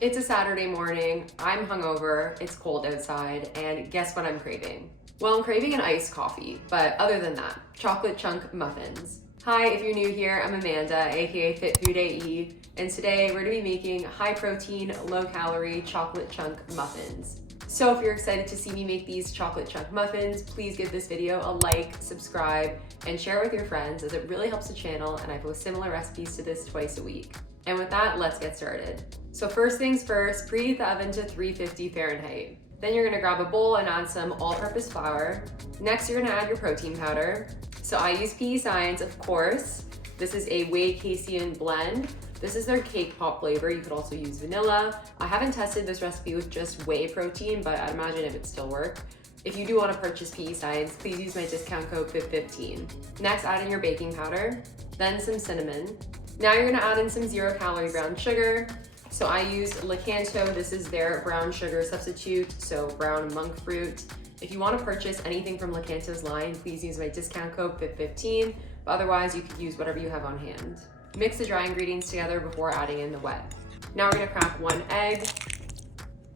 It's a Saturday morning, I'm hungover, it's cold outside, and guess what I'm craving? Well, I'm craving an iced coffee, but other than that, chocolate chunk muffins. Hi, if you're new here, I'm Amanda, aka Fit Food AE, and today we're gonna be making high protein, low calorie chocolate chunk muffins. So if you're excited to see me make these chocolate chunk muffins, please give this video a like, subscribe, and share it with your friends as it really helps the channel and I post similar recipes to this twice a week. And with that, let's get started. So first things first, preheat the oven to 350 Fahrenheit. Then you're gonna grab a bowl and add some all-purpose flour. Next, you're gonna add your protein powder. So I use PE Science, of course. This is a whey casein blend. This is their cake pop flavor. You could also use vanilla. I haven't tested this recipe with just whey protein, but I'd imagine it would still work. If you do want to purchase PE Science, please use my discount code FIT15. Next, add in your baking powder, then some cinnamon. Now you're gonna add in some 0-calorie brown sugar. So I used Lakanto. This is their brown sugar substitute, so brown monk fruit. If you want to purchase anything from Lakanto's line, please use my discount code FIT15, but otherwise you could use whatever you have on hand. Mix the dry ingredients together before adding in the wet. Now we're gonna crack 1 egg.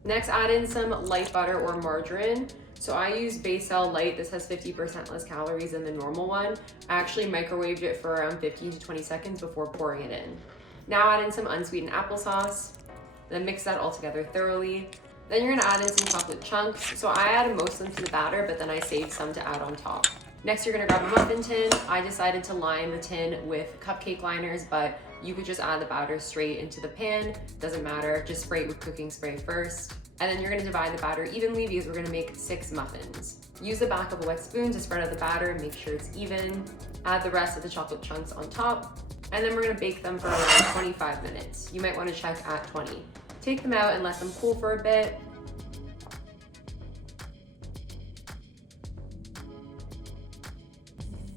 Next, add in some light butter or margarine. So I use Baecel Light. This has 50% less calories than the normal one. I actually microwaved it for around 15 to 20 seconds before pouring it in. Now add in some unsweetened applesauce, then mix that all together thoroughly. Then you're gonna add in some chocolate chunks. So I added most of them to the batter, but then I saved some to add on top. Next, you're gonna grab a muffin tin. I decided to line the tin with cupcake liners, but you could just add the batter straight into the pan. Doesn't matter, just spray it with cooking spray first. And then you're gonna divide the batter evenly because we're gonna make 6 muffins. Use the back of a wet spoon to spread out the batter and make sure it's even. Add the rest of the chocolate chunks on top. And then we're gonna bake them for around 25 minutes. You might wanna check at 20. Take them out and let them cool for a bit.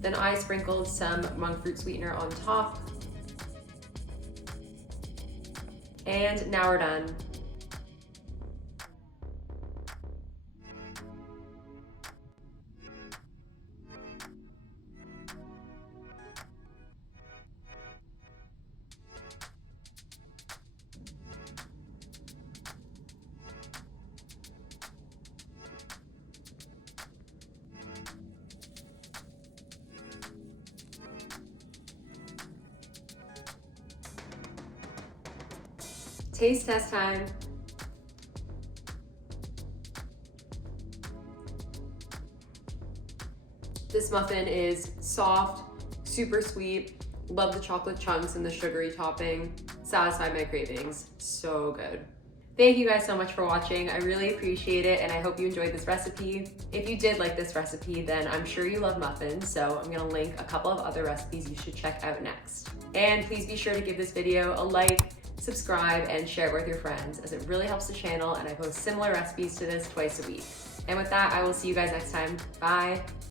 Then I sprinkled some monk fruit sweetener on top. And now we're done. Taste test time. This muffin is soft, super sweet. Love the chocolate chunks and the sugary topping. Satisfied my cravings. So good. Thank you guys so much for watching. I really appreciate it and I hope you enjoyed this recipe. If you did like this recipe, then I'm sure you love muffins, so I'm gonna link a couple of other recipes you should check out next. And please be sure to give this video a like, subscribe, and share it with your friends as it really helps the channel and I post similar recipes to this twice a week. And with that, I will see you guys next time. Bye.